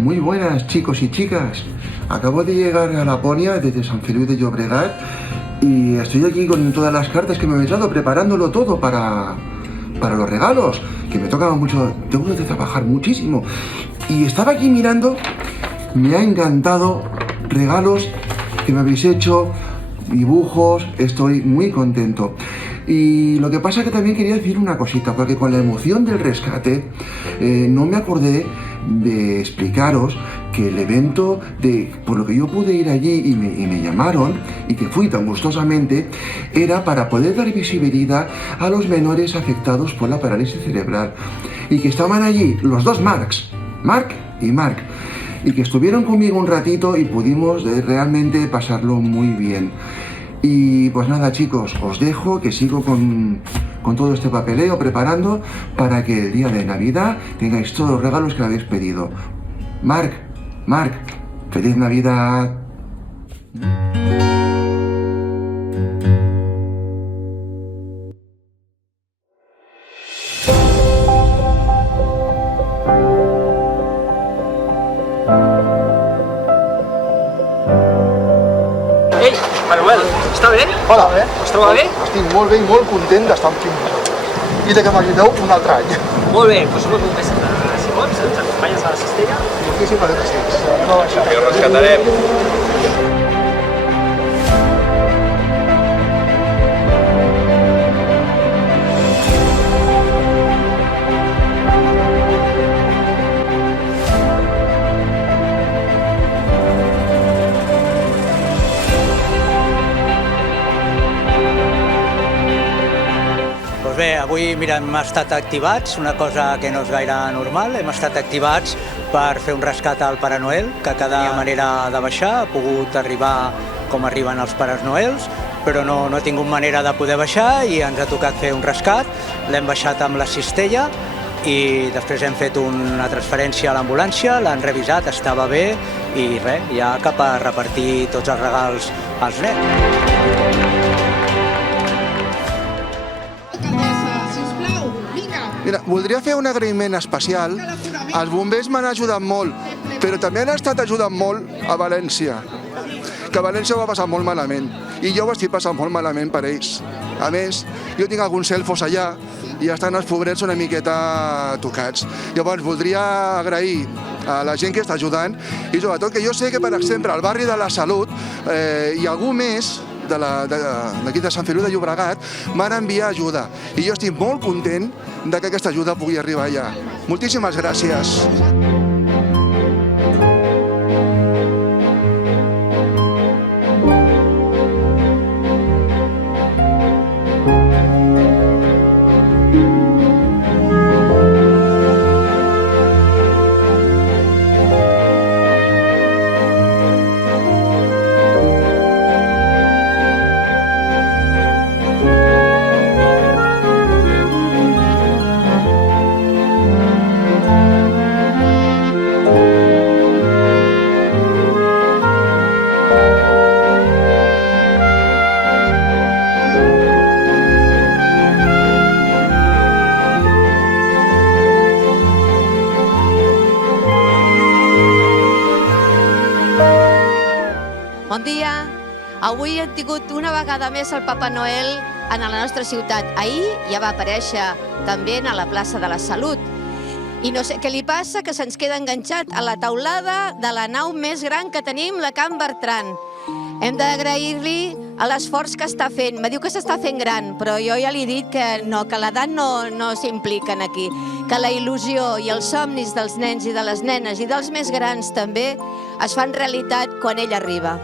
Muy buenas, chicos y chicas. Acabo de llegar a Laponia desde Sant Feliu de Llobregat y estoy aquí con todas las cartas que me habéis dado, preparándolo todo para los regalos, que me toca mucho. Tengo que trabajar muchísimo. Y estaba aquí mirando, me ha encantado regalos que me habéis hecho, dibujos, estoy muy contento. Y lo que pasa es que también quería decir una cosita, porque con la emoción del rescate no me acordé de explicaros que el evento, por lo que yo pude ir allí y me llamaron, y que fui tan gustosamente, era para poder dar visibilidad a los menores afectados por la parálisis cerebral. Y que estaban allí los dos Marcs, Marc y Marc, y que estuvieron conmigo un ratito y pudimos realmente pasarlo muy bien. Y pues nada, chicos, os dejo, que sigo con todo este papeleo preparando para que el día de Navidad tengáis todos los regalos que habéis pedido. Marc, feliz Navidad. Ei, Manuel, està bé? Hola, bé. Es troba bé? Estic molt bé i molt content d'estar amb tu i de que m'ajudeu un altre any. Molt bé, doncs molt content. Si vols, ens acompanyes a la cistella? Moltíssimes gràcies. No, I ho rescatarem. Doncs bé, avui mira, hem estat activats, una cosa que no és gaire normal, hem estat activats per fer un rescat al Pare Noel, que cada manera de baixar ha pogut arribar com arriben els Pares Noels, però no ha tingut manera de poder baixar i ens ha tocat fer un rescat, l'hem baixat amb la cistella i després hem fet una transferència a l'ambulància, l'han revisat, estava bé i res, ja cap a repartir tots els regals als nens. Mira, voldria fer un agraïment especial. Els bombers m'han ajudat molt, però també han estat ajudant molt a València, que a València ho va passar molt malament, i jo ho estic passant molt malament per ells. A més, jo tinc alguns elfos allà i estan els pobrets una miqueta tocats. Llavors, voldria agrair a la gent que està ajudant i sobretot que jo sé que, per exemple, al barri de la Salut i algú més d'aquí de Sant Feliu de Llobregat m'han enviat ajuda i jo estic molt content que aquesta ajuda pugui arribar allà. Moltíssimes gràcies. Bon dia. Avui hem tingut una vegada més el Papa Noel a la nostra ciutat. Ahir ja va aparèixer també a la plaça de la Salut. I no sé què li passa, que se'ns queda enganxat a la teulada de la nau més gran que tenim, la Can Bertran. Hem d'agrair-li l'esforç que està fent. Me diu que s'està fent gran, però jo ja li he dit que no, que l'edat no s'impliquen aquí, que la il·lusió i els somnis dels nens i de les nenes i dels més grans també es fan realitat quan ell arriba.